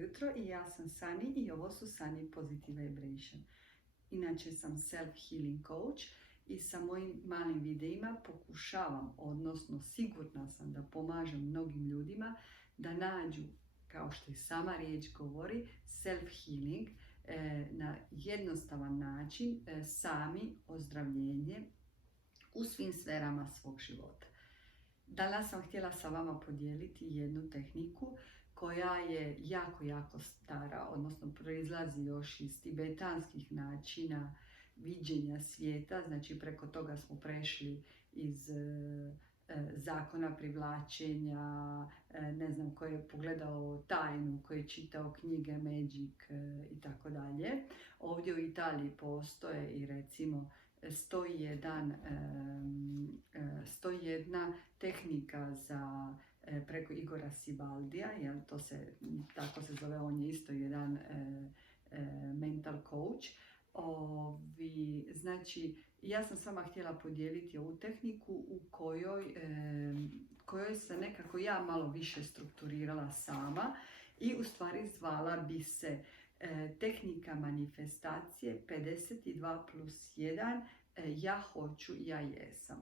jutro i ja sam Sani i ovo su Sani Positive Vibration. Inače sam self-healing coach i sa mojim malim videima pokušavam, odnosno sigurna sam da pomažem mnogim ljudima da nađu, kao što i sama riječ govori, self-healing na jednostavan način, sami ozdravljenje u svim sferama svog života. Danas sam htjela sa vama podijeliti jednu tehniku koja je jako stara, odnosno proizlazi još iz tibetanskih načina viđenja svijeta. Znači preko toga smo prešli iz zakona privlačenja, ne znam, ko je pogledao tajnu, ko je čitao knjige Magic i tako dalje. Ovdje u Italiji postoje i recimo 101 tehnika za preko Igora Sibaldija, jel, tako se zove, on je isto jedan mental coach. Znači, ja sam s vama htjela podijeliti ovu tehniku u kojoj se nekako ja malo više strukturirala sama i u stvari zvala bi se tehnika manifestacije 52+1, ja hoću, ja jesam.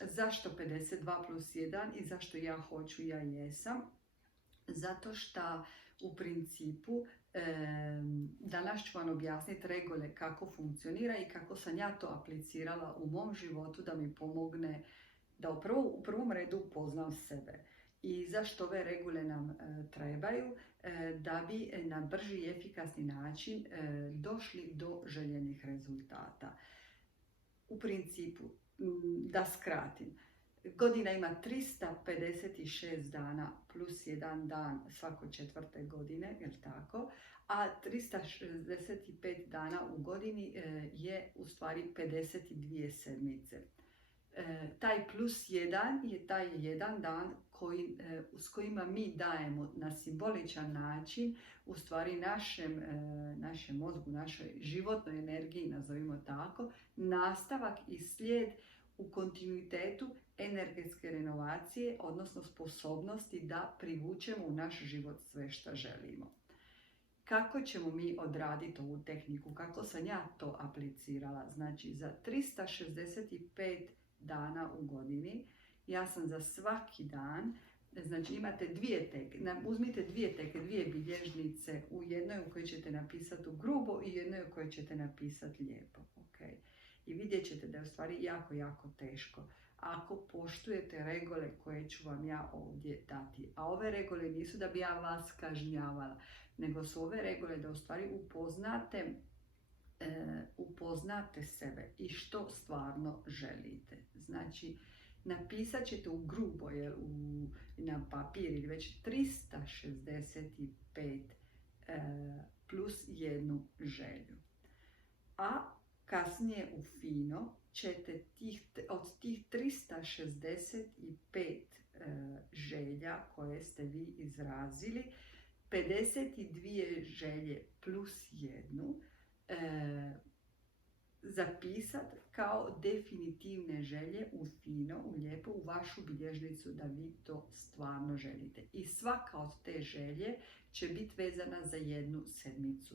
Zašto 52+1 i zašto ja hoću, ja jesam? Zato što u principu danas ću vam objasniti regole kako funkcionira i kako sam ja to aplicirala u mom životu da mi pomogne da u prvom redu upoznam sebe. I zašto ove regule nam trebaju? Da bi na brži i efikasni način došli do željenih rezultata. U principu, da skratim, godina ima 356 dana plus 1 dan svako 4. godine, jel tako? A 365 dana u godini je u stvari 52 sedmice. Taj plus 1 je taj jedan dan s kojima mi dajemo na simboličan način u stvari našem mozgu, našoj životnoj energiji, nazovimo tako, nastavak i slijed u kontinuitetu energetske renovacije, odnosno sposobnosti da privučemo u naš život sve što želimo. Kako ćemo mi odraditi ovu tehniku? Kako sam ja to aplicirala? Znači, za 365 dana u godini, ja sam za svaki dan, znači imate uzmite dvije bilježnice, u jednoj u kojoj ćete napisati u grubo i jednoj u kojoj ćete napisati lijepo. Okay? I vidjet ćete da je u stvari jako teško ako poštujete regole koje ću vam ja ovdje dati. A ove regole nisu da bi ja vas kažnjavala, nego su ove regole da u stvari upoznate sebe i što stvarno želite. Znači, napisat ćete u grubo, na papir ili već 365 plus jednu želju. A kasnije u fino ćete od tih 365 želja koje ste vi izrazili, 52 želje plus jednu zapisati kao definitivne želje u fino, u lijepo, u vašu bilježnicu da vi to stvarno želite. I svaka od te želje će biti vezana za jednu sedmicu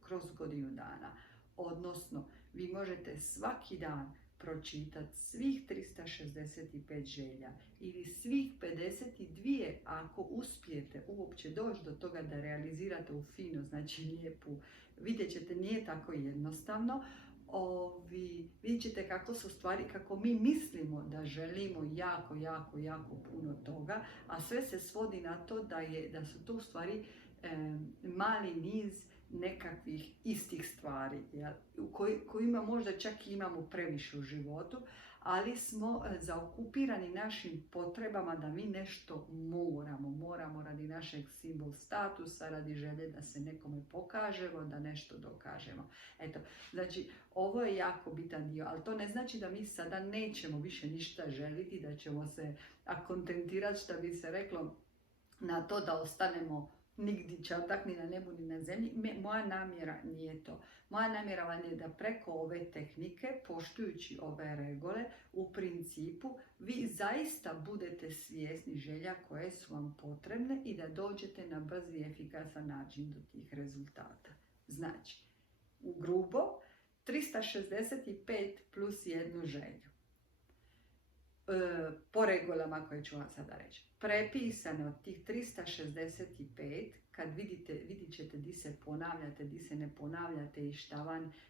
kroz godinu dana. Odnosno, vi možete svaki dan pročitati svih 365 želja ili svih 52 ako uspijete uopće doći do toga da realizirate u fino, znači lijepu. Vidjet ćete, nije tako jednostavno. Vidjet ćete kako su stvari, kako mi mislimo da želimo jako puno toga, a sve se svodi na to da su to u stvari mali niz nekakvih istih stvari, u kojima možda čak i imamo previše u životu, ali smo zaokupirani našim potrebama da mi nešto moramo radi našeg simbol statusa, radi želje da se nekome pokažemo, da nešto dokažemo. Eto, znači, ovo je jako bitan dio, ali to ne znači da mi sada nećemo više ništa želiti, da ćemo se kontentirati, što bi se reklo, na to da ostanemo nigdje čardak, ni na nebu, ni na zemlji. Moja namjera nije to. Moja namjera vam je da preko ove tehnike, poštujući ove regole, u principu vi zaista budete svjesni želja koje su vam potrebne i da dođete na brz i efikasan način do tih rezultata. Znači, u grubo, 365 plus jednu želju. Po regulama koje ću vam sada reći. Prepisane od tih 365, kad vidit ćete di se ponavljate, di se ne ponavljate i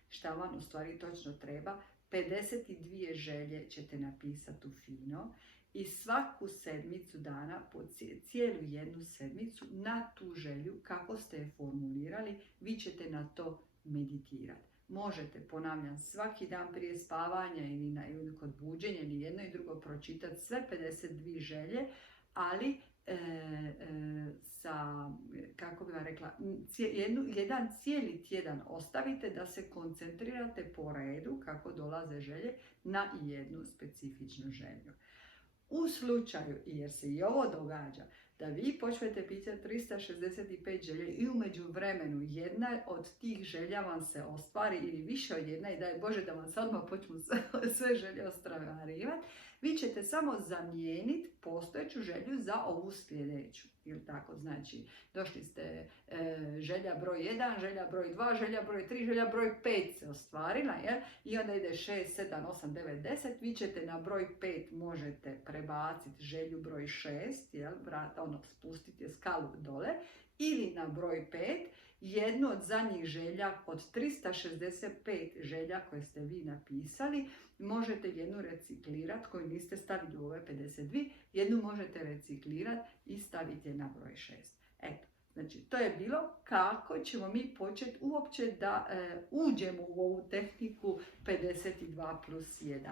šta vam u stvari točno treba, 52 želje ćete napisati u fino i svaku sedmicu dana, cijelu jednu sedmicu, na tu želju, kako ste je formulirali, vi ćete na to meditirati. Možete, ponavljam, svaki dan prije spavanja ili kod buđenja ili jedno i drugo pročitati sve 52 želje, ali kako bih vam rekla, jedan cijeli tjedan ostavite da se koncentrirate po redu kako dolaze želje na jednu specifičnu želju. U slučaju, jer se i ovo događa, da vi počnete pisati 365 želje i u međuvremenu jedna od tih želja vam se ostvari ili više od jedna i daj Bože da vam se odmah počnu sve želje ostvarivati, vi ćete samo zamijeniti postojeću želju za ovu sljedeću. Ili tako, znači, došli ste želja broj 1, želja broj 2, želja broj 3, želja broj 5 se ostvarila, jel? I onda ide 6, 7, 8, 9, 10, vi ćete na broj 5 možete prebaciti želju broj 6, jel? Spustiti skalu dole, ili na broj 5, jednu od zadnjih želja od 365 želja koje ste vi napisali, možete jednu reciklirati koju niste stavili u ove 52, jednu možete reciklirati i staviti je na broj 6. Eto, znači to je bilo kako ćemo mi početi uopće da uđemo u ovu tehniku 52 plus 1.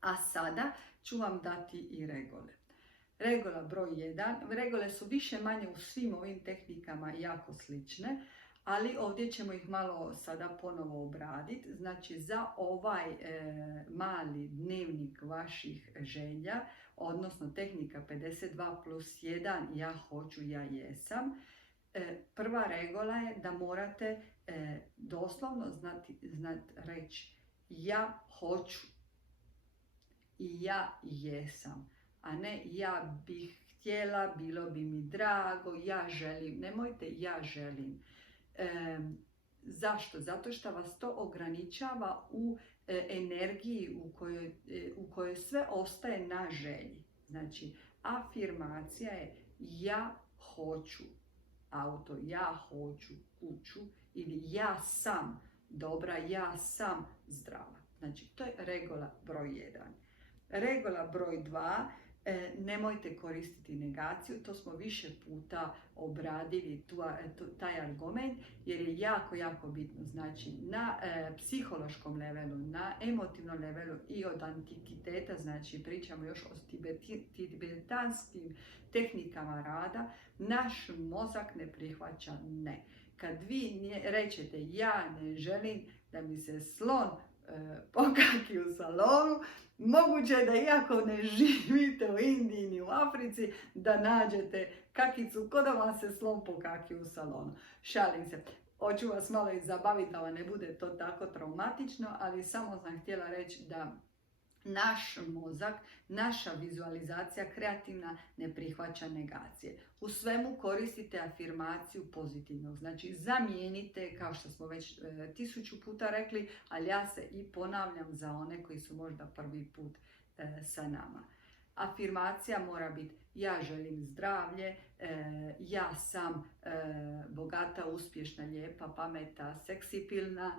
A sada ću vam dati i regole. Regola broj 1, regole su više manje u svim ovim tehnikama jako slične, ali ovdje ćemo ih malo sada ponovo obraditi. Znači za ovaj mali dnevnik vaših želja, odnosno tehnika 52 plus 1, ja hoću, ja jesam, prva regola je da morate doslovno znati reći ja hoću i ja jesam. A ne ja bih htjela, bilo bi mi drago, ja želim. Nemojte ja želim. Zašto? Zato što vas to ograničava u energiji u kojoj sve ostaje na želji. Znači, afirmacija je ja hoću auto, ja hoću kuću ili ja sam dobra, ja sam zdrava. Znači, to je regola broj 1. Regola broj 2. Nemojte koristiti negaciju, to smo više puta obradili taj argument jer je jako, jako bitno. Znači na psihološkom levelu, na emotivnom levelu i od antikiteta, znači pričamo još o tibetanskim tehnikama rada, naš mozak ne prihvaća ne. Kad vi rečete ja ne želim da mi se slon pokaki u salonu, moguće je da iako ne živite u Indiji ni u Africi, da nađete kakicu ko da vam se slon pokaki u salonu. Šalim se. Hoću vas malo i zabaviti da vam ne bude to tako traumatično, ali samo sam htjela reći da naš mozak, naša vizualizacija kreativna ne prihvaća negacije. U svemu koristite afirmaciju pozitivnog. Znači zamijenite, kao što smo već 1000 puta rekli, ali ja se i ponavljam za one koji su možda prvi put sa nama. Afirmacija mora biti ja želim zdravlje, ja sam bogata, uspješna, lijepa, pametna, seksipilna,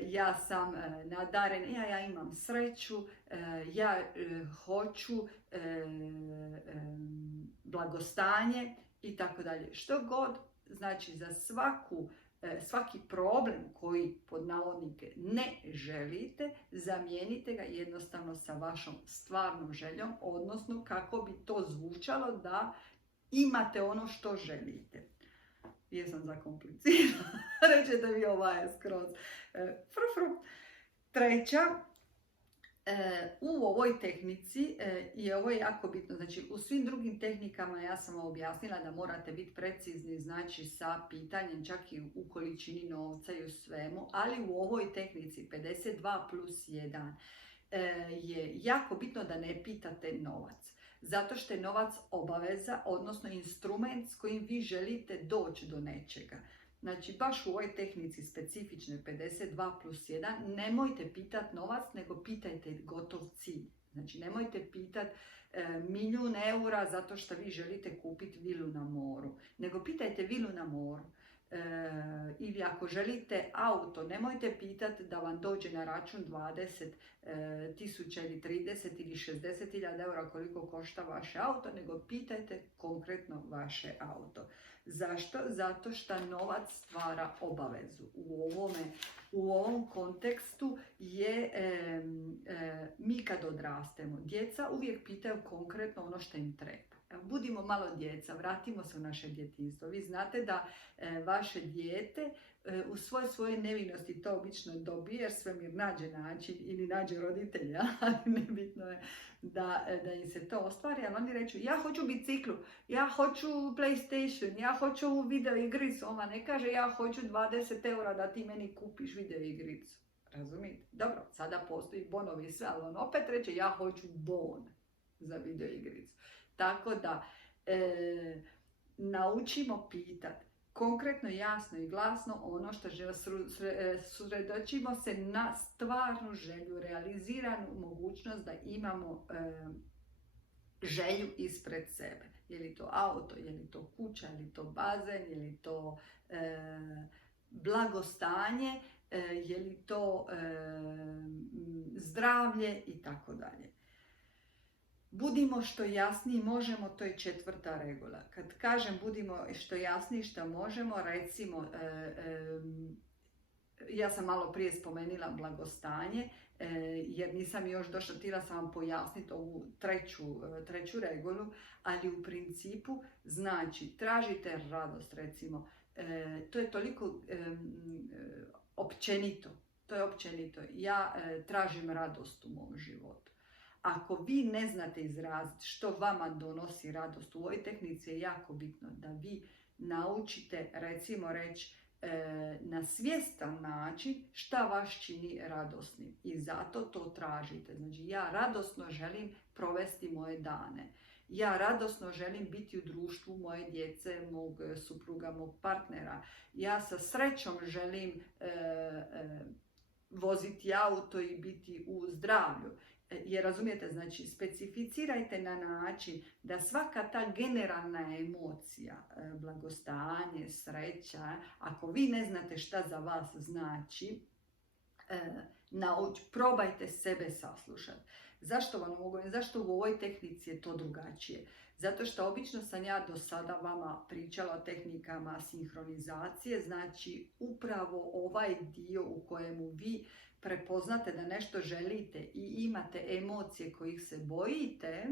ja sam nadaren, ja imam sreću, ja hoću blagostanje i tako dalje. Što god, znači za svaki problem koji pod navodnike ne želite, zamijenite ga jednostavno sa vašom stvarnom željom, odnosno kako bi to zvučalo da imate ono što želite. Jesam zakomplicirala, rećete vi ova je skroz frufru. Treća U ovoj tehnici, i ovo je jako bitno, znači u svim drugim tehnikama ja sam vam objasnila da morate biti precizni, znači sa pitanjem čak i u količini novca i u svemu, ali u ovoj tehnici 52 plus 1 je jako bitno da ne pitate novac. Zato što je novac obaveza, odnosno instrument s kojim vi želite doći do nečega. Znači, baš u ovoj tehnici specifične 52 plus 1, nemojte pitati novac, nego pitajte gotov cilj. Znači, nemojte pitati 1.000.000 eura zato što vi želite kupiti vilu na moru, nego pitajte vilu na moru. Ili ako želite auto, nemojte pitati da vam dođe na račun 20.000 ili 30 ili 60.000 eura koliko košta vaše auto, nego pitajte konkretno vaše auto. Zašto? Zato što novac stvara obavezu. U ovom kontekstu je, mi kad odrastemo, djeca uvijek pitaju konkretno ono što im treba. Budimo malo djeca, vratimo se u naše djetinjstvo. Vi znate da vaše dijete u svojoj nevinosti to obično dobije jer svemir nađe način ili nađe roditelja, ali nebitno je da im se to ostvari, ali oni reću ja hoću biciklu, ja hoću PlayStation, ja hoću ovu video igricu. Ona ne kaže ja hoću 20 eura da ti meni kupiš video igricu. Razumijete? Dobro, sada postoji bonovi i sve, ali on opet reće ja hoću bon za video igricu. Tako da naučimo pitati konkretno, jasno i glasno ono što sredočimo se na stvarnu želju, realiziranu mogućnost da imamo želju ispred sebe. Je li to auto, je li to kuća, je li to bazen, je li to blagostanje, je li to zdravlje i tako dalje. Budimo što jasniji možemo, to je 4. regula. Kad kažem budimo što jasniji što možemo, recimo, ja sam malo prije spomenula blagostanje, jer nisam još došla, htjela sam vam pojasniti ovu treću regulu, ali u principu znači tražite radost, recimo, to je toliko općenito, to je općenito. Ja tražim radost u mom životu. Ako vi ne znate izraziti što vama donosi radost, u ovoj tehnici je jako bitno da vi naučite, recimo reći, na svjestan način šta vas čini radosnim. I zato to tražite. Znači, ja radosno želim provesti moje dane. Ja radosno želim biti u društvu moje djece, mog supruga, mog partnera. Ja sa srećom želim voziti auto i biti u zdravlju. Jer razumijete, znači specificirajte na način da svaka ta generalna emocija, blagostanje, sreća, ako vi ne znate šta za vas znači, probajte sebe saslušati. Zašto vam govorim? Zašto u ovoj tehnici je to drugačije? Zato što obično sam ja do sada vama pričala o tehnikama sinhronizacije, znači upravo ovaj dio u kojemu vi prepoznate da nešto želite i imate emocije kojih se bojite,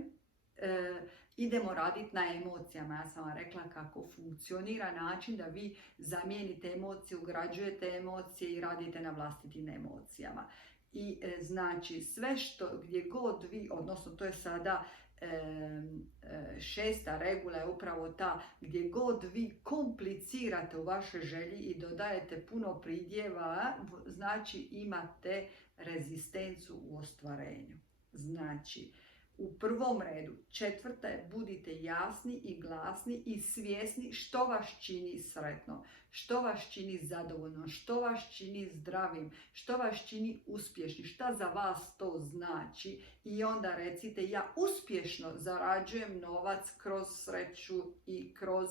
idemo raditi na emocijama. Ja sam vam rekla kako funkcionira način da vi zamijenite emocije, ugrađujete emocije i radite na vlastitim emocijama. I znači sve što gdje god vi, odnosno to je sada 6. regula je upravo ta, gdje god vi komplicirate u vašoj želji i dodajete puno pridjeva, znači imate rezistencu u ostvarenju. Znači, u prvom redu, 4. je budite jasni i glasni i svjesni što vas čini sretno, što vas čini zadovoljno, što vas čini zdravim, što vas čini uspješni, šta za vas to znači i onda recite ja uspješno zarađujem novac kroz sreću i kroz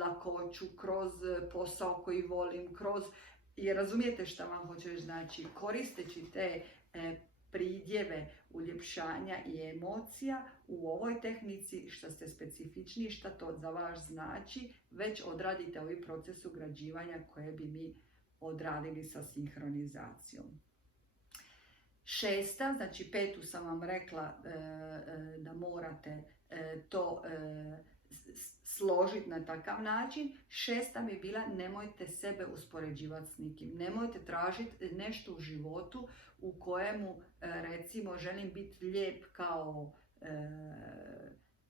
lakoću, kroz posao koji volim, jer razumijete šta vam hoću reći, znači koristeći te pridjeve uljepšanja i emocija u ovoj tehnici, što ste specifični, što to za vas znači, već odradite ovaj proces ugrađivanja koje bi mi odradili sa sinhronizacijom. 6. znači 5. sam vam rekla da morate to složiti na takav način. 6. mi je bila nemojte sebe uspoređivati s nikim. Nemojte tražiti nešto u životu u kojemu recimo želim biti lijep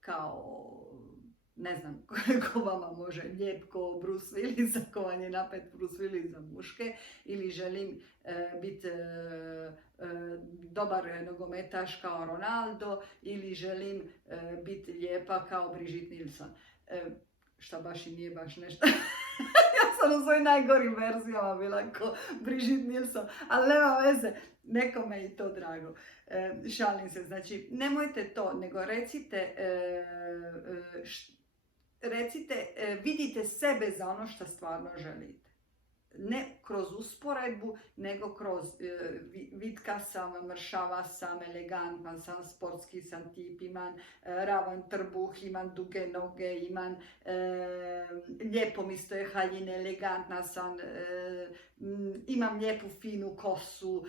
kao ne znam ko vama može lijep ko Bruce Willis, ako vam je napet Bruce Willis za muške, ili želim biti dobar nogometaš kao Ronaldo, ili želim biti lijepa kao Brigitte Nielsen. Šta baš i nije baš nešto. Ja sam u svojim najgorim verzijama bila ko Brigitte Nielsen, ali nema veze, nekome je to drago. Šalim se, znači nemojte to, nego recite, vidite sebe za ono što stvarno želite. Ne kroz usporedbu, nego kroz vitka sam, mršava sam, elegantna sam, sportski sam tip, imam ravan trbuh, imam duge noge, imam lijepo mi stoje haljine, elegantna sam, imam lijepu finu kosu,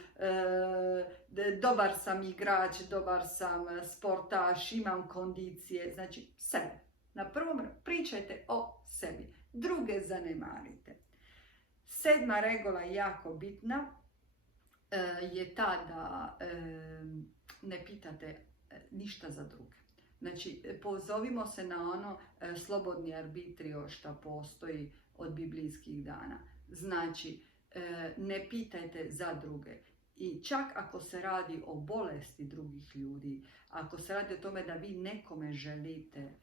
dobar sam igrač, dobar sam sportaš, imam kondicije, znači sebe. Na prvom pričajte o sebi, druge zanemarite. 7. regula jako bitna je ta da ne pitate ništa za druge. Znači, pozovimo se na ono slobodni arbitrio što postoji od biblijskih dana. Znači, ne pitajte za druge. I čak ako se radi o bolesti drugih ljudi, ako se radi o tome da vi nekome želite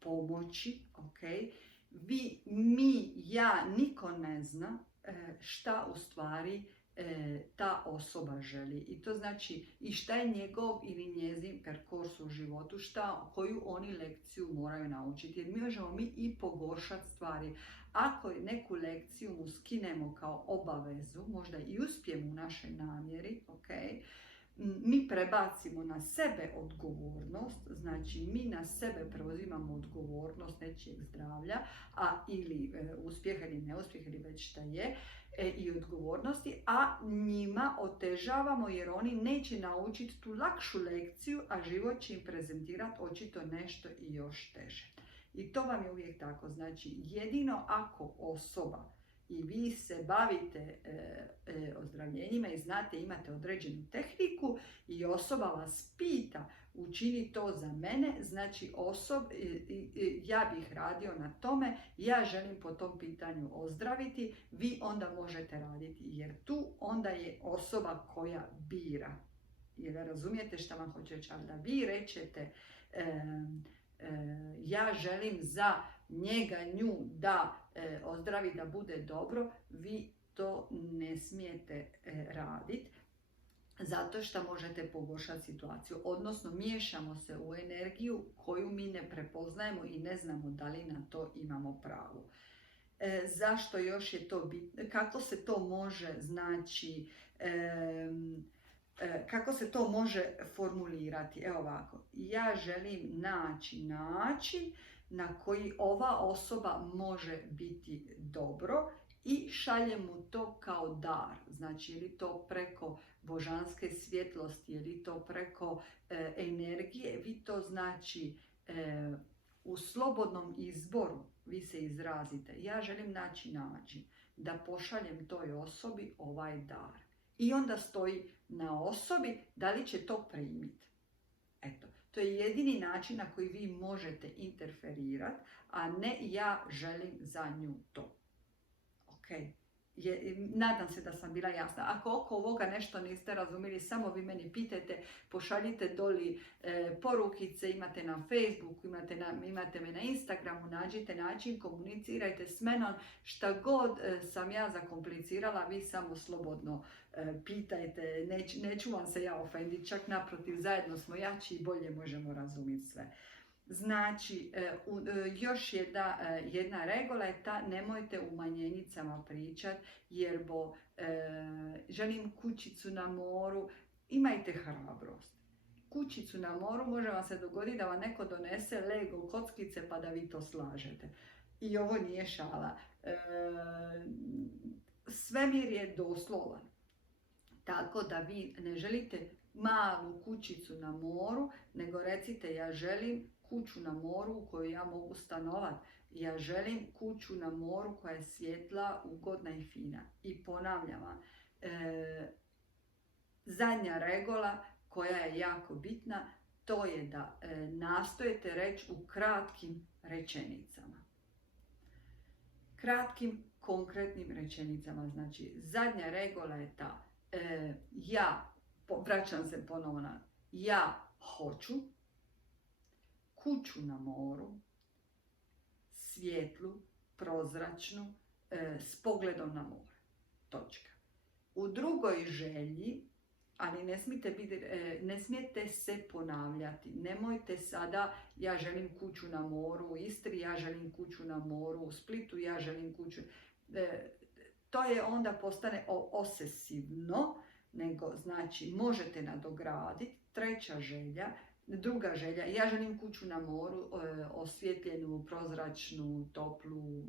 pomoći, okay? Vi, mi, ja, niko ne zna šta u stvari ta osoba želi. I to znači i šta je njegov ili njezin perkurs u životu, koju oni lekciju moraju naučiti. Jer mi možemo i pogoršati stvari. Ako neku lekciju mu skinemo kao obavezu, možda i uspijemo u našoj namjeri, okay? Mi prebacimo na sebe odgovornost, znači mi na sebe preuzimamo odgovornost nečijeg zdravlja, ili uspjeha ili neuspjeha ili već šta je, i odgovornosti, a njima otežavamo jer oni neće naučiti tu lakšu lekciju, a život će im prezentirati očito nešto i još teže. I to vam je uvijek tako, znači jedino ako osoba i vi se bavite ozdravljenjima i znate, imate određenu tehniku i osoba vas pita učini to za mene, znači ja bih radio na tome, ja želim po tom pitanju ozdraviti, vi onda možete raditi jer tu onda je osoba koja bira. Jer da razumijete šta vam hoće reći, ali da vi rečete ja želim za njega, nju da ozdravi, da bude dobro, vi to ne smijete raditi zato što možete pogoršati situaciju. Odnosno miješamo se u energiju koju mi ne prepoznajemo i ne znamo da li na to imamo pravo. Zašto još je to bitno? Kako se to može, znači, kako se to može formulirati? Evo ovako, ja želim naći način na koji ova osoba može biti dobro i šaljem mu to kao dar. Znači, je li to preko božanske svjetlosti, je li to preko energije, vi to znači u slobodnom izboru vi se izrazite. Ja želim naći način da pošaljem toj osobi ovaj dar. I onda stoji na osobi da li će to primiti. Eto, to je jedini način na koji vi možete interferirati, a ne ja želim za nju to. Ok? Nadam se da sam bila jasna. Ako oko ovoga nešto niste razumjeli, samo vi meni pitajte, pošaljite doli porukice, imate na Facebooku, imate me na Instagramu, nađite način, komunicirajte s menom, šta god sam ja zakomplicirala, vi samo slobodno pitajte, neću vam se ja ofenditi, čak naprotiv, zajedno smo jači i bolje možemo razumjeti sve. Znači, još jedna regula je ta, nemojte u manjenicama pričati, jer želim kućicu na moru, imajte hrabrost. Kućicu na moru može vam se dogoditi da vam neko donese Lego kockice pa da vi to slažete. I ovo nije šala. Svemir je doslovan. Tako da vi ne želite malu kućicu na moru, nego recite ja želim kuću na moru u kojoj ja mogu stanovati. Ja želim kuću na moru koja je svjetla, ugodna i fina. I ponavljam vam, zadnja regola koja je jako bitna, to je da nastojite reći u kratkim rečenicama. Kratkim, konkretnim rečenicama. Znači, zadnja regola je ta. Vraćam se ponovo na ja hoću kuću na moru, svjetlu, prozračnu, s pogledom na more. Točka. U drugoj želji, ali ne smijete se ponavljati. Nemojte sada, ja želim kuću na moru u Istri, ja želim kuću na moru u Splitu, ja želim kuću... To je onda postane osesivno, nego znači možete nadograditi. Druga želja, ja želim kuću na moru, osvjetljenu, prozračnu, toplu,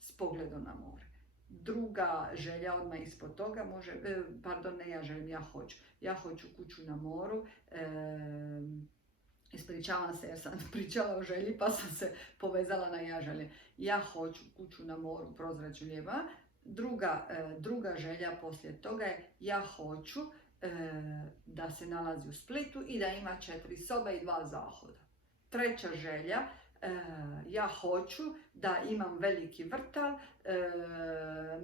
s pogledom na more. Druga želja odmah ispod toga može, ja hoću kuću na moru, ispričavam se jer sam pričala o želji pa sam se povezala na ja želim. Ja hoću kuću na moru, prozračnu, lijepa. Druga želja poslije toga je ja hoću da se nalazi u Splitu i da ima 4 sobe i 2 zahoda. Treća želja, ja hoću da imam veliki vrtal,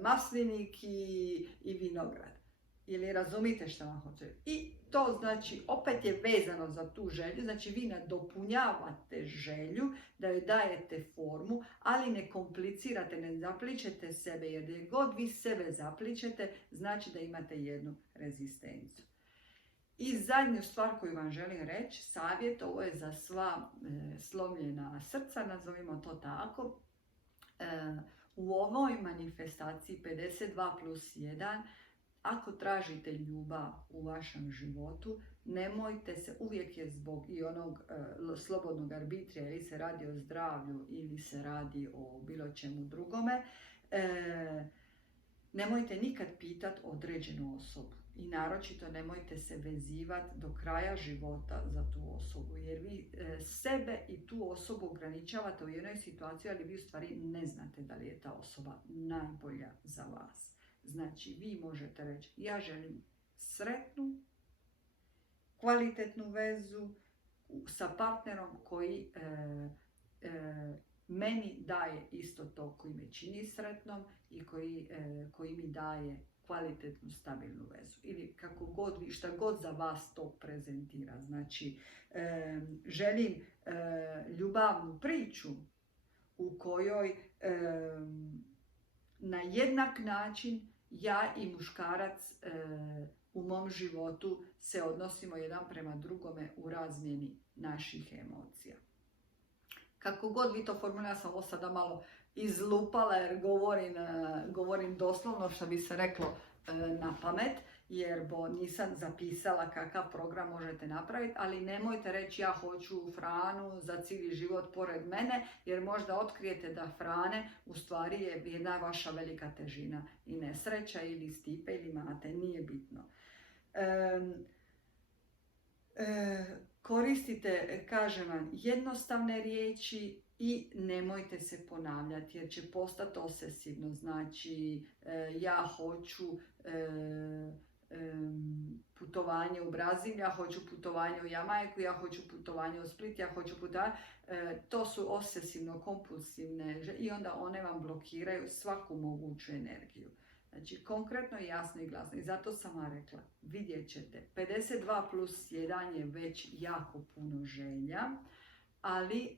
maslinik i vinograd. Ili razumite što vam hoću? I to znači opet je vezano za tu želju, znači vi nadopunjavate želju, da joj dajete formu, ali ne komplicirate, ne zapličete sebe, jer gdje god vi sebe zapličete, znači da imate jednu rezistenciju. I zadnju stvar koju vam želim reći, savjet, ovo je za sva slomljena srca, nazovimo to tako. U ovoj manifestaciji 52+1, ako tražite ljubav u vašem životu, nemojte se, uvijek je zbog i onog slobodnog arbitrija, ili se radi o zdravlju ili se radi o bilo čemu drugome, nemojte nikad pitati određenu osobu. I naročito nemojte se vezivati do kraja života za tu osobu, jer vi sebe i tu osobu ograničavate u jednoj situaciji, ali vi u stvari ne znate da li je ta osoba najbolja za vas. Znači, vi možete reći, ja želim sretnu, kvalitetnu vezu sa partnerom koji meni daje isto to, koji me čini sretnom i koji mi daje kvalitetnu, stabilnu vezu. Ili kako god, šta god za vas to prezentira. Znači, želim ljubavnu priču u kojoj na jednak način ja i muškarac u mom životu se odnosimo jedan prema drugome u razmjeni naših emocija. Kako god vi to formulirate, ja sam ovo sada malo izlupala jer govorim doslovno što bi se reklo na pamet, jer nisam zapisala kakav program možete napraviti, ali nemojte reći ja hoću Franu za cijeli život pored mene, jer možda otkrijete da Frane u stvari je jedna vaša velika težina i nesreća ili Stipe ili Mate, nije bitno. Koristite, kažem vam, jednostavne riječi i nemojte se ponavljati jer će postati osesivno. Znači, ja hoću putovanje u Brazil, ja hoću putovanje u Jamajku, ja hoću putovanje u Split, ja hoću putovanje. To su osesivno kompulsivne i onda one vam blokiraju svaku moguću energiju. Znači, konkretno, jasno i glasno. I zato sam vam rekla, vidjet ćete, 52+1 je već jako puno želja, ali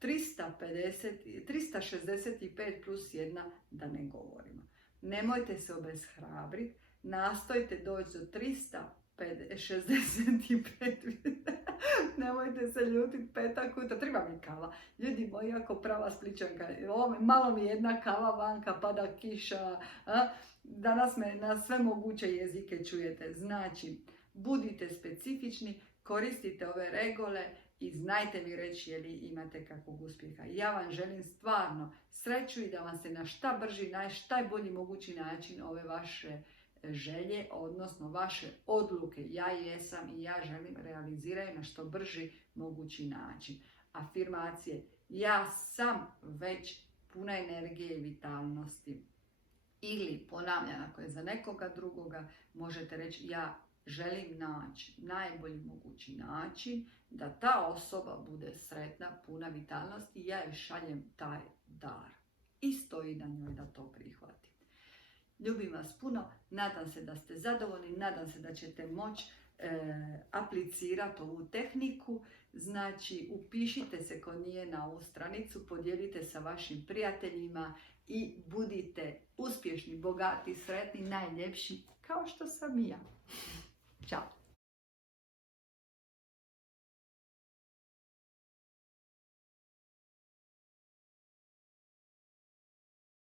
365+1 da ne govorimo. Nemojte se obeshrabriti, nastojte doći do 365, nemojte se ljutiti, petak kuta, treba mi kava. Ljudi moji, ako prava Spličanka, malo mi jedna kava vanka, pada kiša, danas me na sve moguće jezike čujete. Znači, budite specifični, koristite ove regole i znajte mi reći je li imate kakvog uspjeha. Ja vam želim stvarno sreću i da vam se na šta brži, šta bolji mogući način ove vaše želje, odnosno vaše odluke ja jesam i ja želim realiziraju na što brži mogući način. Afirmacije: ja sam već puna energije i vitalnosti. Ili ponavljam, ako je za nekoga drugoga, možete reći: ja želim naći najbolji mogući način da ta osoba bude sretna, puna vitalnosti i ja joj šaljem taj dar. I stoji na njoj da to prihvati. Ljubim vas puno, nadam se da ste zadovoljni, nadam se da ćete moći aplicirati ovu tehniku. Znači, upišite se ko nije na ovu stranicu, podijelite sa vašim prijateljima i budite uspješni, bogati, sretni, najljepši, kao što sam i ja. Ćao!